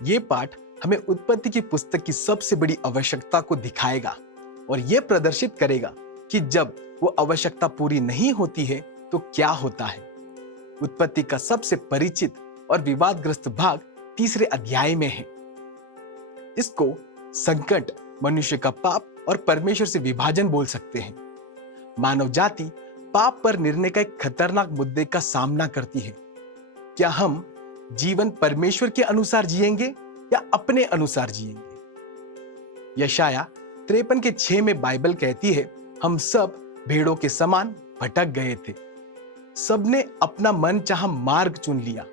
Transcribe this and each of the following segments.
ये पाठ हमें उत्पत्ति की पुस्तक की सबसे बड़ी आवश्यकता को दिखाएगा और ये प्रदर्शित करेगा कि जब वो आवश्यकता पूरी नहीं होती है तो क्या होता है। उत्पत्ति का सबसे परिचित और विवादग्रस्त भाग तीसरे अध्याय में है। इसको संकट, मनुष्य का पाप और परमेश्वर से विभाजन बोल सकते हैं। मानव जाति पाप पर निर्णय का एक खतरनाक मुद्दे का सामना करती है। क्या हम जीवन परमेश्वर के अनुसार जिएंगे या अपने अनुसार जिएंगे? यशाया 53 के 6 में बाइबल कहती है, हम सब भेड़ों के समान भटक गए थे, सबने अपना मन चाहा मार्ग चुन लिया।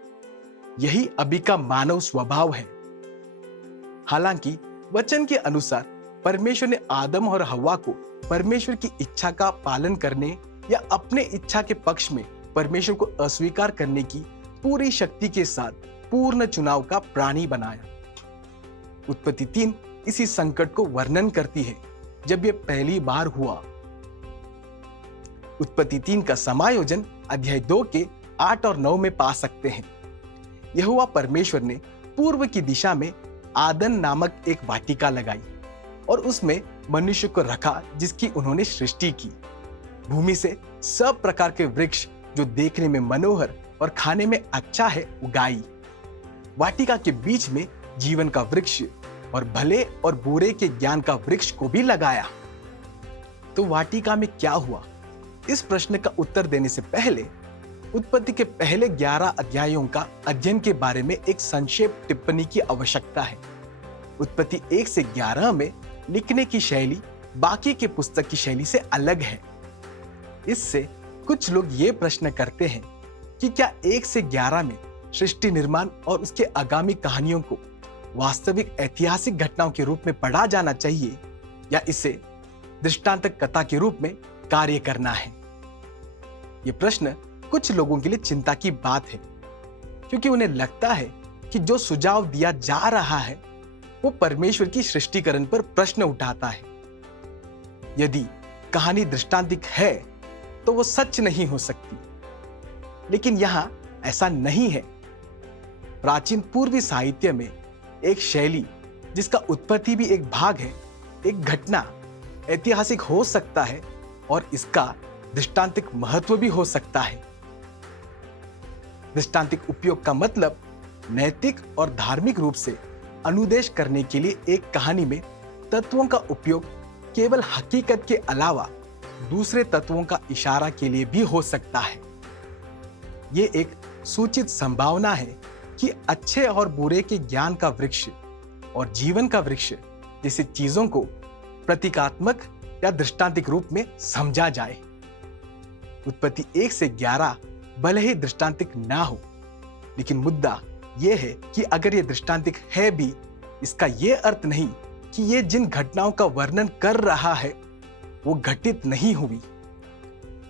यही अभी का मानव स्वभाव है। हालांकि वचन के अनुसार परमेश्वर ने आदम और हव्वा को परमेश्वर की इच्छा का पालन करने या अपने इच्छा के पक्ष में परमेश्वर को अस्वीकार करने की पूरी शक्ति के साथ पूर्ण चुनाव का प्राणी बनाया। उत्पत्ति 3 इसी संकट को वर्णन करती है जब यह पहली बार हुआ। उत्पत्ति 3 का समायोजन अध्याय 2 के 8 और 9 में पा सकते हैं। यहोवा परमेश्वर ने पूर्व की दिशा में आदन नामक एक वाटिका लगाई और उसमें मनुष्य को रखा जिसकी उन्होंने सृष्टि की। भूमि से सब प्रकार के वृक्ष जो देखने में मनोहर और खाने में अच्छा है उगाई। वाटिका के बीच में जीवन का वृक्ष और भले और बुरे के ज्ञान का वृक्ष को भी लगाया। तो वाटिका में क्या हुआ? इस प्रश्न का उत्तर देने से पहले उत्पत्ति के पहले 11 अध्यायों का अध्ययन के बारे में एक संक्षेप टिप्पणी की आवश्यकता है। उत्पत्ति 1 से 11 में लिखने की शैली बाकी के पुस्तक की शैली से अलग है। इससे कुछ लोग ये प्रश्न करते हैं कि क्या 1 से 11 में सृष्टि निर्माण और उसके आगामी कहानियों को वास्तविक ऐतिहासिक घटनाओं के रूप में पढ़ा जाना चाहिए या इसे दृष्टांत कथा के रूप में कार्य करना है। ये प्रश्न कुछ लोगों के लिए चिंता की बात है, क्योंकि उन्हें लगता है कि जो सुझाव दिया जा रहा है वो परमेश्वर की सृष्टिकरण पर प्रश्न उठाता है। यदि कहानी दृष्टांतिक है तो वो सच नहीं हो सकती, लेकिन यहां ऐसा नहीं है। प्राचीन पूर्वी साहित्य में एक शैली जिसका उत्पत्ति भी एक भाग है, एक घटना ऐतिहासिक हो सकता है और इसका दृष्टांतिक महत्व भी हो सकता है। दृष्टांतिक उपयोग का मतलब नैतिक और धार्मिक रूप से अनुदेश करने के लिए एक कहानी में तत्वों का उपयोग केवल हकीकत के अलावा दूसरे तत्वों का इशारा के लिए भी हो सकता है। ये एक सूचित संभावना है कि अच्छे और बुरे के ज्ञान का वृक्ष और जीवन का वृक्ष जैसी चीजों को प्रतीकात्मक या दृष्टांतिक रूप में समझा जाए। उत्पत्ति 1 से 11 भले ही दृष्टांतिक ना हो, लेकिन मुद्दा यह है कि अगर यह दृष्टांतिक है भी, इसका यह अर्थ नहीं कि यह जिन घटनाओं का वर्णन कर रहा है वो घटित नहीं हुई।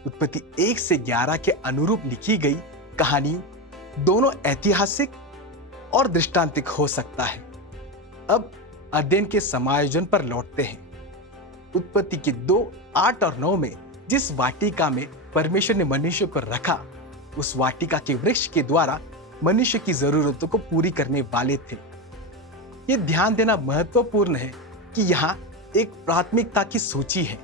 उत्पत्ति 1 से 11 के अनुरूप लिखी गई कहानी दोनों ऐतिहासिक और दृष्टांतिक हो सकता है। अब अध्ययन के समायोजन पर लौटते हैं। उत्पत्ति के 2, 8 और 9 में जिस वाटिका में परमेश्वर ने मनुष्य को रखा, उस वाटिका के वृक्ष के द्वारा मनुष्य की जरूरतों को पूरी करने वाले थे। यह ध्यान देना महत्वपूर्ण है कि यहाँ एक प्राथमिकता की सूची है।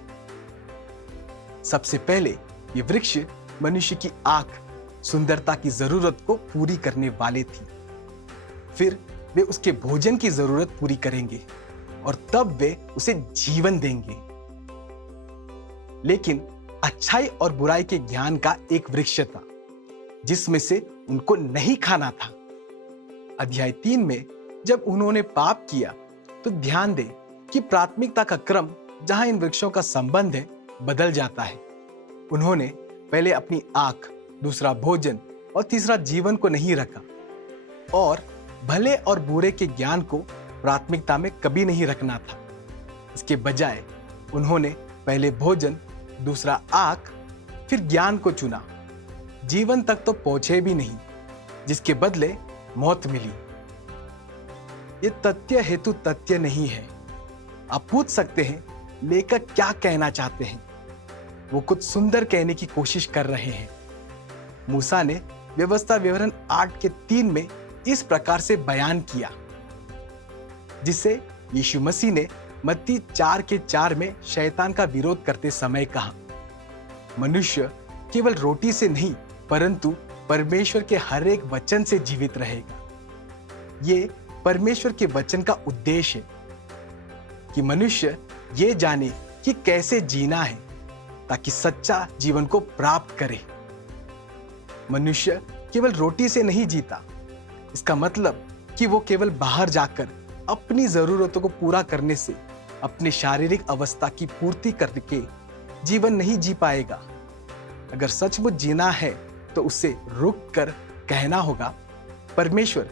सबसे पहले ये वृक्ष मनुष्य की आंख, सुंदरता की जरूरत को पूरी करने वाले थी। फिर वे उसके भोजन की जरूरत पूरी करेंगे और तब वे उसे जीवन देंगे। लेकिन अच्छाई और बुराई के ज्ञान का एक वृक्ष था जिसमें से उनको नहीं खाना था। अध्याय 3 में जब उन्होंने पाप किया तो ध्यान दें कि प्राथमिकता का क्रम जहां इन वृक्षों का संबंध है बदल जाता है। उन्होंने पहले अपनी आंख, दूसरा भोजन और तीसरा जीवन को नहीं रखा और भले और बुरे के ज्ञान को प्राथमिकता में कभी नहीं रखना था। इसके बजाय उन्होंने पहले भोजन, दूसरा आंख, फिर ज्ञान को चुना। जीवन तक तो पहुंचे भी नहीं, जिसके बदले मौत मिली। ये तथ्य हेतु तथ्य नहीं है। आप पूछ सकते हैं लेखक क्या कहना चाहते हैं। वो कुछ सुंदर कहने की कोशिश कर रहे हैं। मूसा ने व्यवस्था विवरण 8 के 3 में इस प्रकार से बयान किया, जिसे यीशु मसीह ने मत्ती 4:4 में शैतान का विरोध करते समय कहा, मनुष्य केवल रोटी से नहीं परंतु परमेश्वर के हर एक वचन से जीवित रहेगा। ये परमेश्वर के वचन का उद्देश्य है कि मनुष्य ये जाने कि कैसे जीना है ताकि सच्चा जीवन को प्राप्त करे। मनुष्य केवल रोटी से नहीं जीता, इसका मतलब कि वो केवल बाहर जाकर अपनी जरूरतों को पूरा करने से अपनी शारीरिक अवस्था की पूर्ति करके जीवन नहीं जी पाएगा। अगर सचमुच जीना है तो उसे रुक कर कहना होगा, परमेश्वर,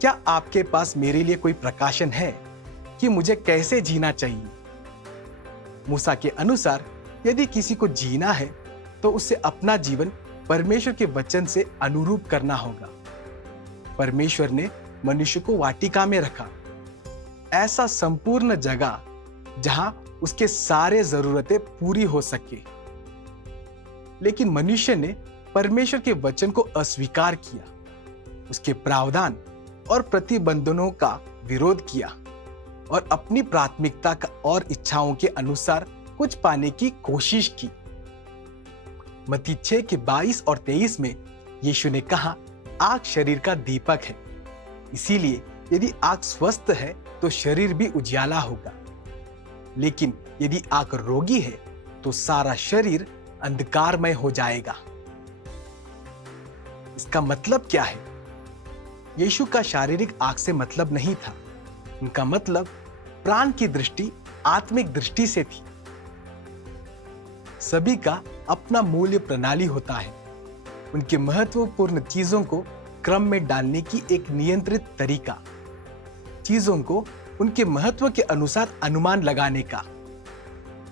क्या आपके पास मेरे लिए कोई प्रकाशन है कि मुझे कैसे जीना चाहिए? मूसा के अनुसार यदि किसी को जीना है तो उसे अपना जीवन परमेश्वर के वचन से अनुरूप करना होगा। परमेश्वर ने मनुष्य को वाटिका में रखा, ऐसा संपूर्ण जगह जहां उसके सारे जरूरतें पूरी हो सके। लेकिन मनुष्य ने परमेश्वर के वचन को अस्वीकार किया, उसके प्रावधान और प्रतिबंधनों का विरोध किया और अपनी प्राथमिकता का और इच्छाओं के अनुसार कुछ पाने की कोशिश की। मत्ती 6:22 और 23 में यीशु ने कहा, आग शरीर का दीपक है, इसीलिए यदि आग स्वस्थ है तो शरीर भी उजियाला होगा, लेकिन यदि आग रोगी है तो सारा शरीर अंधकारमय हो जाएगा। इसका मतलब क्या है? यीशु का शारीरिक आग से मतलब नहीं था, उनका मतलब प्राण की दृष्टि आत्मिक दृष्टि से थी। सभी का अपना मूल्य प्रणाली होता है, उनके महत्वपूर्ण चीजों को क्रम में डालने की एक नियंत्रित तरीका, चीजों को उनके महत्व के अनुसार अनुमान लगाने का।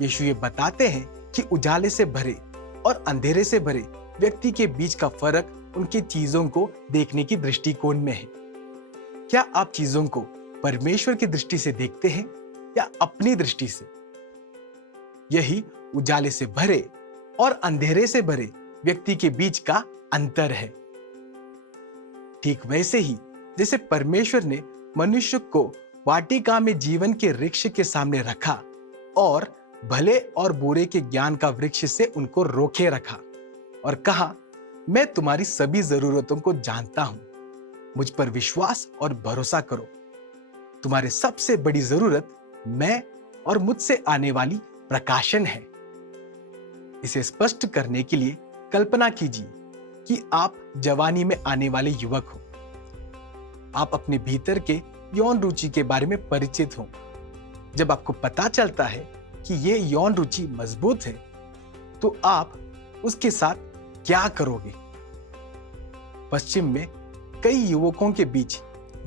यीशु ये बताते हैं कि उजाले से भरे और अंधेरे से भरे व्यक्ति के बीच का फर्क उनके चीजों को देखने की दृष्टिकोण में है। क्या आप चीजों को परमेश्वर की दृष्टि से देखते हैं या अपनी दृष्टि से? यही उजाले से भरे और अंधेरे से भरे व्यक्ति के बीच का अंतर है। ठीक वैसे ही जैसे परमेश्वर ने मनुष्य को वाटिका में जीवन के वृक्ष के सामने रखा और भले और बुरे के ज्ञान का वृक्ष से उनको रोके रखा और कहा, मैं तुम्हारी सभी जरूरतों को जानता हूं, मुझ पर विश्वास और भरोसा करो। तुम्हारे सबसे बड़ी जरूरत मैं और मुझसे आने वाली प्रकाशन है। इसे स्पष्ट करने के लिए कल्पना कीजिए कि आप जवानी में आने वाले युवक हो। आप अपने भीतर के यौन रुचि के बारे में परिचित हो। जब आपको पता चलता है कि ये यौन रुचि मजबूत है, तो आप उसके साथ क्या करोगे? पश्चिम में कई युवकों के बीच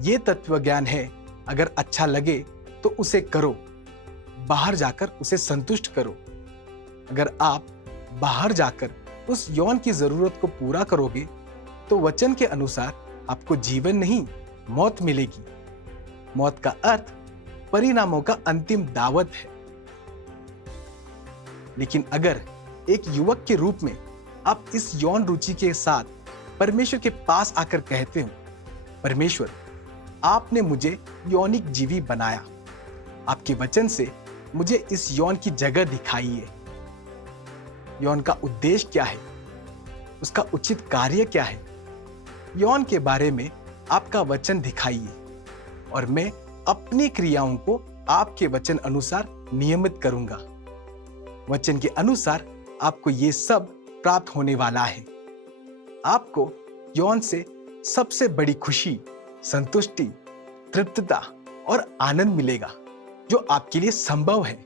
ये तत्वज्ञान है, अगर अच्छा लगे तो उसे करो, बाहर जाकर उसे संतुष्ट करो। अगर आप बाहर जाकर उस यौन की जरूरत को पूरा करोगे तो वचन के अनुसार आपको जीवन नहीं, मौत मिलेगी। मौत का अर्थ परिणामों का अंतिम दावत है। लेकिन अगर एक युवक के रूप में आप इस यौन रुचि के साथ परमेश्वर के पास आकर कहते हो, परमेश्वर, आपने मुझे यौनिक जीवी बनाया, आपके वचन से मुझे इस यौन की जगह दिखाई है। यौन का उद्देश्य क्या है? उसका उचित कार्य क्या है? यौन के बारे में आपका वचन दिखाइए और मैं अपनी क्रियाओं को आपके वचन अनुसार नियमित करूंगा। वचन के अनुसार आपको ये सब प्राप्त होने वाला है। आपको यौन से सबसे बड़ी खुशी, संतुष्टि, तृप्तता और आनंद मिलेगा जो आपके लिए संभव है,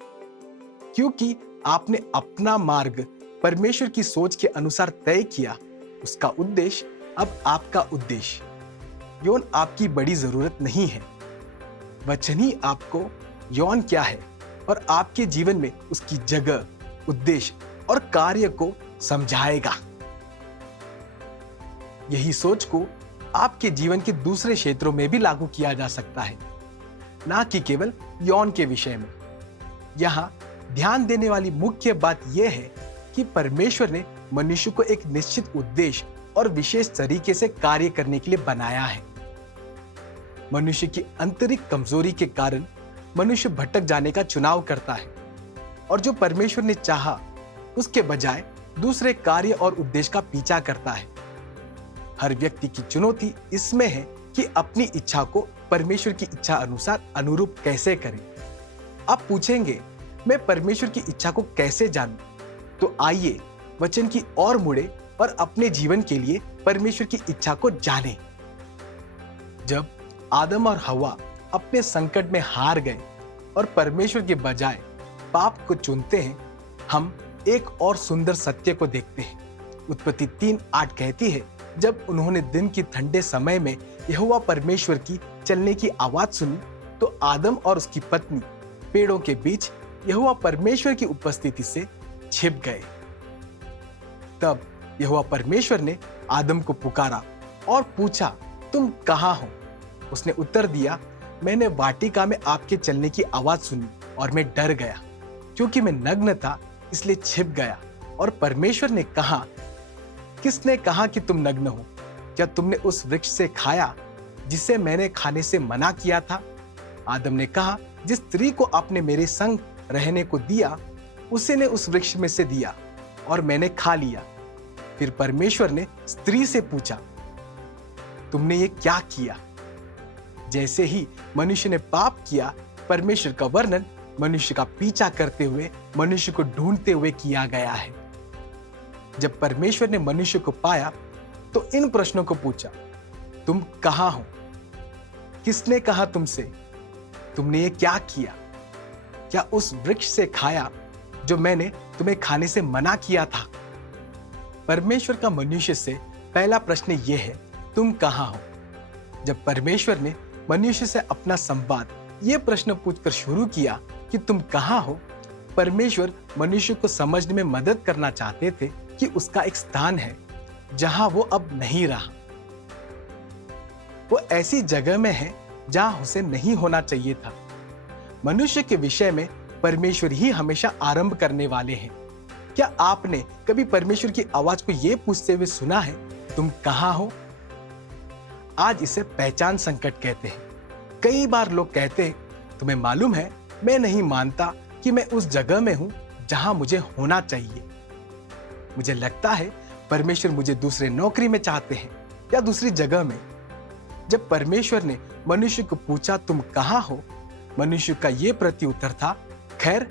क्योंकि आपने अपना मार्ग परमेश्वर की सोच के अनुसार तय किया। उसका उद्देश्य अब आपका उद्देश्य। यौन आपकी बड़ी जरूरत नहीं है, वचन ही आपको यौन क्या है और आपके जीवन में उसकी जगह, उद्देश्य और कार्य को समझाएगा। यही सोच को आपके जीवन के दूसरे क्षेत्रों में भी लागू किया जा सकता है, ना कि केवल यौन के विषय में। यहां ध्यान देने वाली मुख्य बात यह है कि परमेश्वर ने मनुष्य को एक निश्चित उद्देश्य और विशेष तरीके से कार्य करने के लिए बनाया है। मनुष्य की आंतरिक कमजोरी के कारण मनुष्य भटक जाने का चुनाव करता है और जो परमेश्वर ने चाहा उसके बजाय दूसरे कार्य और उद्देश्य का पीछा करता है। हर व्यक्ति की चुनौती इसमें है कि अपनी इच्छा को परमेश्वर की इच्छा अनुसार अनुरूप कैसे करें। आप पूछेंगे, मैं परमेश्वर की इच्छा को कैसे जानूं? तो आइए वचन की ओर मुड़े और अपने जीवन के लिए परमेश्वर की इच्छा को जानें। जब आदम और हवा अपने संकट में हार गए और परमेश्वर के बजाय पाप को चुनते हैं, हम एक और सुंदर सत्य को देखते हैं। उत्पत्ति 3:8 कहती है, जब उन्होंने दिन की ठंडे समय में यहोवा परमेश्वर की चलने की आवाज सुनी तो आदम और उसकी पत्नी पेड़ों के बीच यहोवा परमेश्वर की उपस्थिति से छिप गए। तब यहोवा परमेश्वर ने आदम को पुकारा और पूछा, तुम कहाँ हो? उसने उत्तर दिया, मैंने वाटिका में आपके चलने की आवाज सुनी और मैं डर गया, क्योंकि मैं नग्न था इसलिए छिप गया। और परमेश्वर ने कहा, किसने कहा कि तुम नग्न हो? क्या तुमने उस वृक्ष से खाया जिसे मैंने खाने से मना किया था? आदम ने कहा, जिस स्त्री को आपने मेरे संग रहने को दिया उसे ने उस वृक्ष में से दिया और मैंने खा लिया। फिर परमेश्वर ने स्त्री से पूछा, तुमने ये क्या किया? जैसे ही मनुष्य ने पाप किया, परमेश्वर का वर्णन मनुष्य का पीछा करते हुए, मनुष्य को ढूंढते हुए किया गया है। जब परमेश्वर ने मनुष्य को पाया तो इन प्रश्नों को पूछा, तुम कहाँ हो? किसने कहा तुमसे? तुमने ये क्या किया? क्या उस वृक्ष से खाया जो मैंने तुम्हें खाने से मना किया था? परमेश्वर का मनुष्य से पहला प्रश्न यह है, तुम कहाँ हो? जब परमेश्वर ने मनुष्य से अपना संवाद ये प्रश्न पूछकर शुरू किया कि तुम कहाँ हो, परमेश्वर मनुष्य को समझने में मदद करना चाहते थे कि उसका एक स्थान है जहां वो अब नहीं रहा। वो ऐसी जगह में है जहां उसे नहीं होना चाहिए था। मनुष्य के विषय में परमेश्वर ही हमेशा आरंभ करने वाले हैं। क्या आपने कभी परमेश्वर की आवाज को यह पूछते हुए सुना है, तुम कहाँ हो? आज इसे पहचान संकट कहते हैं। कई बार लोग कहते हैं, तुम्हें मालूम है, मैं नहीं मानता कि मैं उस जगह में हूं जहां मुझे होना चाहिए। मुझे लगता है परमेश्वर मुझे दूसरे नौकरी में चाहते हैं या दूसरी जगह में। जब परमेश्वर ने मनुष्य को पूछा, तुम कहाँ हो, मनुष्य का यह प्रत्युत्तर था, खैर,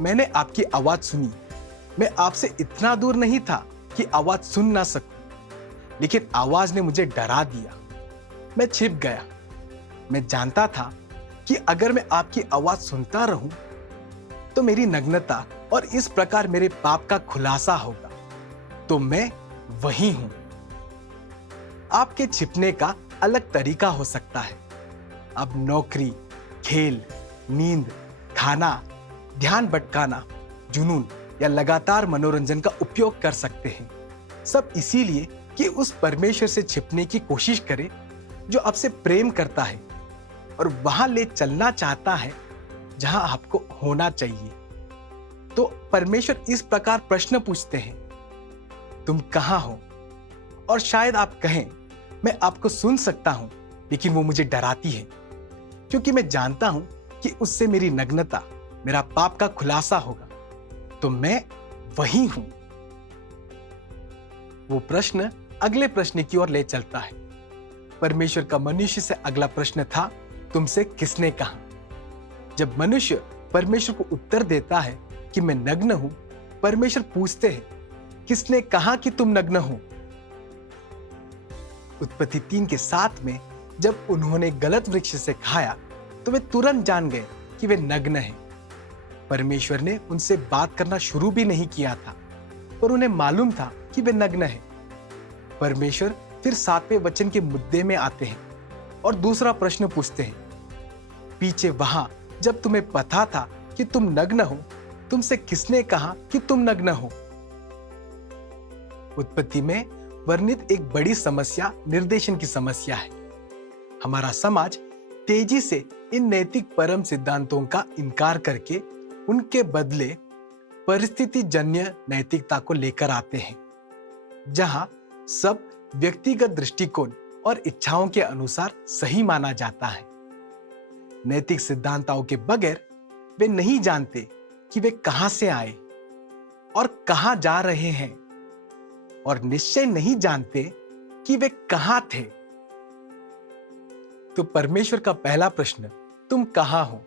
मैंने आपकी आवाज सुनी। मैं आपसे इतना दूर नहीं था कि आवाज सुन ना सकूं, लेकिन आवाज ने मुझे डरा दिया। मैं छिप गया। मैं जानता था कि अगर मैं आपकी आवाज सुनता रहूं तो मेरी नग्नता और इस प्रकार मेरे पाप का खुलासा होगा। तो मैं वही हूं। आपके छिपने का अलग तरीका हो सकता है। अब नौकरी, खेल, नींद, खाना, ध्यान भटकाना, जुनून या लगातार मनोरंजन का उपयोग कर सकते हैं। सब इसीलिए कि उस परमेश्वर से छिपने की कोशिश करें जो आपसे प्रेम करता है और वहां ले चलना चाहता है जहां आपको होना चाहिए। तो परमेश्वर इस प्रकार प्रश्न पूछते हैं, तुम कहाँ हो? और शायद आप कहें, मैं आपको सुन सकता हूं, लेकिन वो मुझे डराती है, क्योंकि मैं जानता हूं कि उससे मेरी नग्नता, मेरा पाप का खुलासा होगा। तो मैं वही हूं। वो प्रश्न अगले प्रश्न की ओर ले चलता है। परमेश्वर का मनुष्य से अगला प्रश्न था, तुमसे किसने कहा? जब मनुष्य परमेश्वर को उत्तर देता है कि मैं नग्न हूं, परमेश्वर पूछते हैं, किसने कहा कि तुम नग्न हो? उत्पत्ति 3:7 में जब उन्होंने गलत वृक्ष से खाया तो वे तुरंत जान गए कि वे नग्न हैं। परमेश्वर ने उनसे बात करना शुरू भी नहीं किया था, पर उन्हें मालूम था कि वे नग्न हैं। परमेश्वर फिर 7वें वचन के मुद्दे में आते हैं और दूसरा प्रश्न पूछते हैं, पीछे वहां जब तुम्हें पता था कि तुम नग्न हो, तुमसे किसने कहा कि तुम नग्न हो? उत्पत्ति में वर्णित एक बड़ी समस्या निर्देशन की समस्या है। हमारा समाज तेजी से इन नैतिक परम सिद्धांतों का इनकार करके उनके बदले परिस्थिति जन्य नैतिकता को लेकर आते हैं, जहां सब व्यक्तिगत दृष्टिकोण और इच्छाओं के अनुसार सही माना जाता है। नैतिक सिद्धांतों के बगैर वे नहीं जानते कि वे कहां से आए और कहां जा रहे हैं, और निश्चय नहीं जानते कि वे कहां थे। तो परमेश्वर का पहला प्रश्न, तुम कहां हो,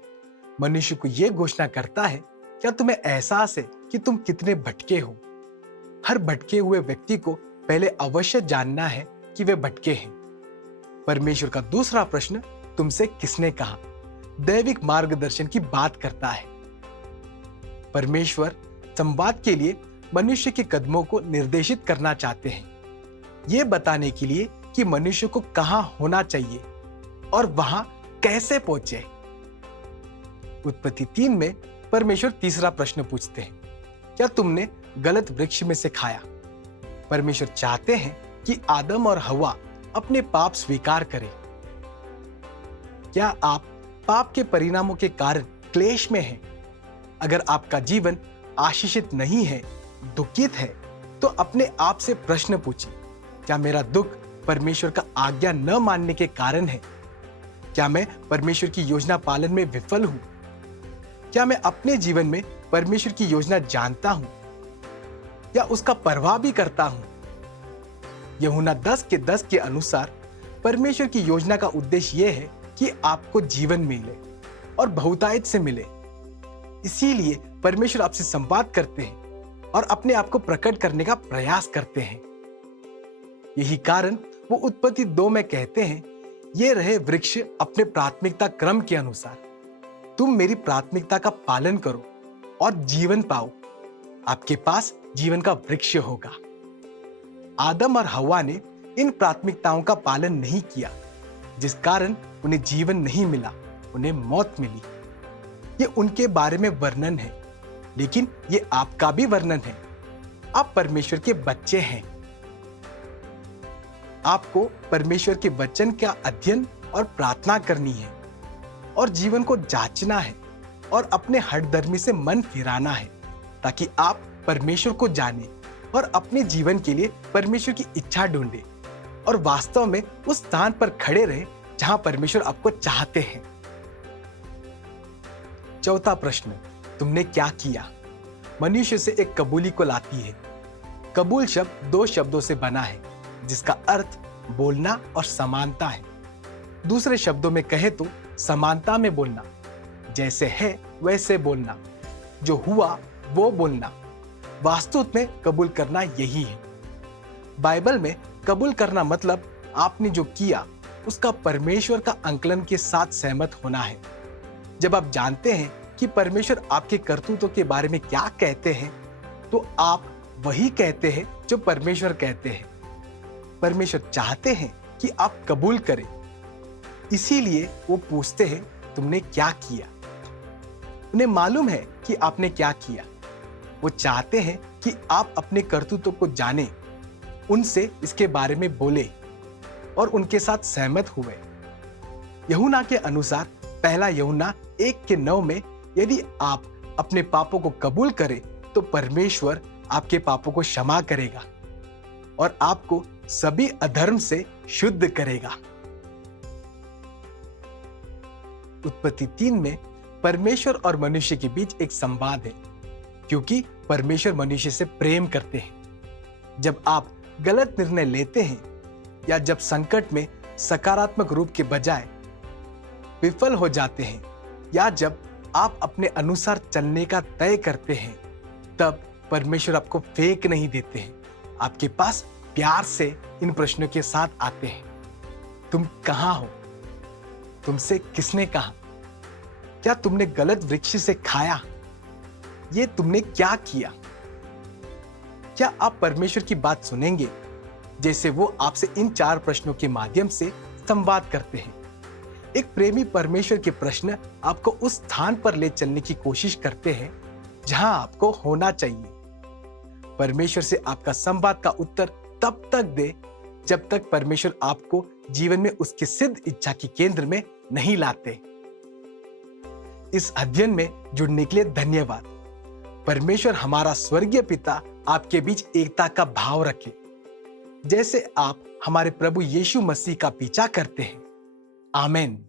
मनुष्य को यह घोषणा करता है, क्या तुम्हें एहसास है कि तुम कितने भटके हो? हर भटके हुए व्यक्ति को पहले अवश्य जानना है कि वे भटके हैं। परमेश्वर का दूसरा प्रश्न, तुमसे किसने कहा, दैविक मार्गदर्शन की बात करता है। परमेश्वर संवाद के लिए मनुष्य के कदमों को निर्देशित करना चाहते हैं, यह बताने के लिए कि मनुष्य को कहां होना चाहिए और वहां कैसे पहुंचे। उत्पत्ति 3 में परमेश्वर तीसरा प्रश्न पूछते हैं, क्या तुमने गलत वृक्ष में से खाया? परमेश्वर चाहते हैं कि आदम और हवा अपने पाप स्वीकार करें। क्या आप पाप के परिणामों के कारण क्लेश में हैं? अगर आपका जीवन आशीषित नहीं है, दुखित है, तो अपने आप से प्रश्न पूछिए, क्या मेरा दुख परमेश्वर का आज्ञा न मानने के कारण है? क्या मैं परमेश्वर की योजना पालन में विफल हूं? क्या मैं अपने जीवन में परमेश्वर की योजना जानता हूं या उसका परवाह भी करता हूं? यूहन्ना 10:10 के अनुसार परमेश्वर की योजना का उद्देश्य यह है कि आपको जीवन मिले और बहुतायत से मिले। इसीलिए परमेश्वर आपसे संवाद करते हैं और अपने आप को प्रकट करने का प्रयास करते हैं। यही कारण वो उत्पत्ति 2 में कहते हैं, ये रहे वृक्ष अपने प्राथमिकता क्रम के अनुसार, तुम मेरी प्राथमिकता का पालन करो और जीवन पाओ, आपके पास जीवन का वृक्ष होगा। आदम और हवा ने इन प्राथमिकताओं का पालन नहीं किया, जिस कारण उन्हें जीवन नहीं मिला, उन्हें मौत मिली। ये उनके बारे में वर्णन है, लेकिन ये आपका भी वर्णन है। आप परमेश्वर के बच्चे हैं। आपको परमेश्वर के वचन का अध्ययन और प्रार्थना करनी है और जीवन को जांचना है और अपने हठधर्मी से मन फिराना है, ताकि आप परमेश्वर को जाने और अपने जीवन के लिए परमेश्वर की इच्छा ढूंढे और वास्तव में उस स्थान पर खड़े रहे जहां परमेश्वर आपको चाहते हैं। चौथा प्रश्न, तुमने क्या किया, मनुष्य से एक कबूली को लाती है। कबूल शब्द 2 शब्दों से बना है, जिसका अर्थ बोलना और समानता है। दूसरे शब्दों में कहे तो समानता में बोलना, जैसे है वैसे बोलना, जो हुआ वो बोलना। वास्तव में कबूल करना यही है। बाइबल में कबूल करना मतलब आपने जो किया उसका परमेश्वर का अंकलन के साथ सहमत होना है। जब आप जानते हैं कि परमेश्वर आपके करतूतों के बारे में क्या कहते हैं, तो आप वही कहते हैं जो परमेश्वर कहते हैं। परमेश्वर चाहते हैं कि आप कबूल करें, इसीलिए वो पूछते हैं, तुमने क्या किया? उन्हें मालूम है कि आपने क्या किया। वो चाहते हैं कि आप अपने करतूतों को जानें, उनसे इसके बारे में बोले और उनके साथ सहमत हुए। यूहन्ना के अनुसार पहला यूहन्ना 1:9 में, यदि आप अपने पापों को कबूल करें तो परमेश्वर आपके पापों को क्षमा करेगा और आपको सभी अधर्म से शुद्ध करेगा। उत्पत्ति 3 में परमेश्वर और मनुष्य के बीच एक संवाद है, क्योंकि परमेश्वर मनुष्य से प्रेम करते हैं। जब आप गलत निर्णय लेते हैं या जब संकट में सकारात्मक रूप के बजाय विफल हो जाते हैं या जब आप अपने अनुसार चलने का तय करते हैं, तब परमेश्वर आपको फेंक नहीं देते हैं। आपके पास प्यार से इन प्रश्नों के साथ आते हैं, तुम कहां हो? तुमसे किसने कहा? क्या तुमने गलत वृक्ष से खाया? ये तुमने क्या किया? क्या आप परमेश्वर की बात सुनेंगे जैसे वो आपसे इन 4 प्रश्नों के माध्यम से संवाद करते हैं? एक प्रेमी परमेश्वर के प्रश्न आपको उस स्थान पर ले चलने की कोशिश करते हैं जहां आपको होना चाहिए। परमेश्वर से आपका संवाद का उत्तर तब तक दे जब तक परमेश्वर आपको जीवन में उसकी सिद्ध इच्छा के केंद्र में नहीं लाते। इस अध्ययन में जुड़ने के लिए धन्यवाद। परमेश्वर हमारा स्वर्गीय पिता आपके बीच एकता का भाव रखे। जैसे आप हमारे प्रभु यीशु मसीह का पीछा करते हैं। आमेन।